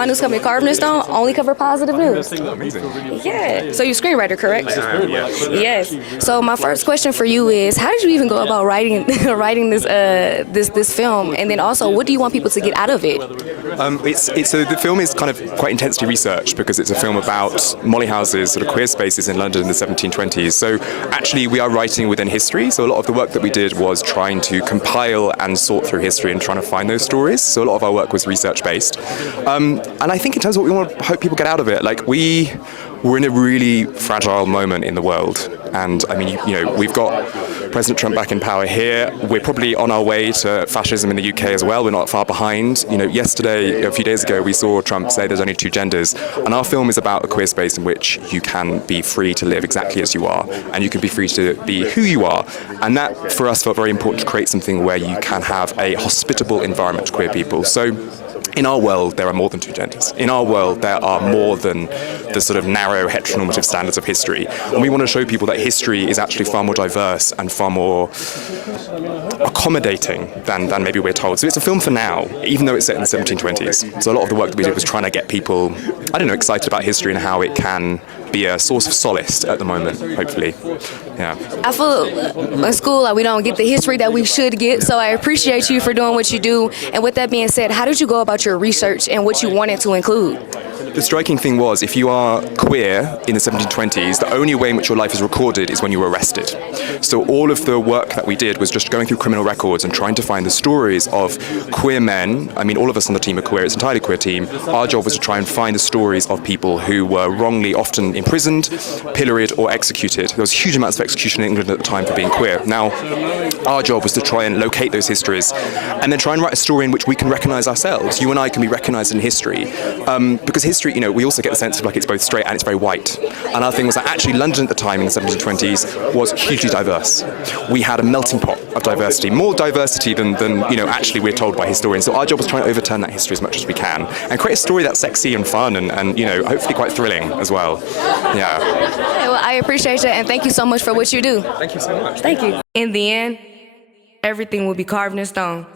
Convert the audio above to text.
my news company, Carvd Stone, only cover positive news. Amazing. Yeah. So you're a screenwriter, correct? Yes. Yes. So my first question for you is, how did you even go about writing this film, and then also, what do you want people to get out of it? So the film is kind of quite intensely researched because it's a film about molly houses, sort of queer spaces in London in the 1720s. So actually we are writing within history. So a lot of the work that we did was trying to compile and sort through history and trying to find those stories. So a lot of our work was research based. And I think in terms of what we want to hope people get out of it, like we're in a really fragile moment in the world. And I mean, we've got President Trump back in power here. We're probably on our way to fascism in the UK as well. We're not far behind. Yesterday, a few days ago, we saw Trump say there's only two genders. And our film is about a queer space in which you can be free to live exactly as you are. And you can be free to be who you are. And that, for us, felt very important to create something where you can have a hospitable environment to queer people. So in our world, there are more than two genders. In our world, there are more than the sort of narrow heteronormative standards of history. And we want to show people that history is actually far more diverse and far more accommodating than maybe we're told. So it's a film for now, even though it's set in the 1720s. So a lot of the work that we did was trying to get people, excited about history and how it can be a source of solace at the moment, hopefully. Yeah. I feel in school we don't get the history that we should get, so I appreciate you for doing what you do. And with that being said, how did you go about your research and what you wanted to include? The striking thing was, if you are queer in the 1720s, the only way in which your life is recorded is when you were arrested. So all of the work that we did was just going through criminal records and trying to find the stories of queer men. I mean, all of us on the team are queer. It's an entirely queer team. Our job was to try and find the stories of people who were wrongly, often imprisoned, pilloried, or executed. There was huge amounts of execution in England at the time for being queer. Now, our job was to try and locate those histories and then try and write a story in which we can recognize ourselves. You and I can be recognized in history. Because history, we also get the sense of it's both straight and it's very white. And our thing was that actually London at the time in the 1720s was hugely diverse. We had a melting pot of diversity, more diversity than actually we're told by historians. So our job was trying to overturn that history as much as we can and create a story that's sexy and fun and hopefully quite thrilling as well. Yeah. Okay, well, I appreciate that, and thank you so much for what you do. Thank you so much. Thank you. In the end, everything will be carved in stone.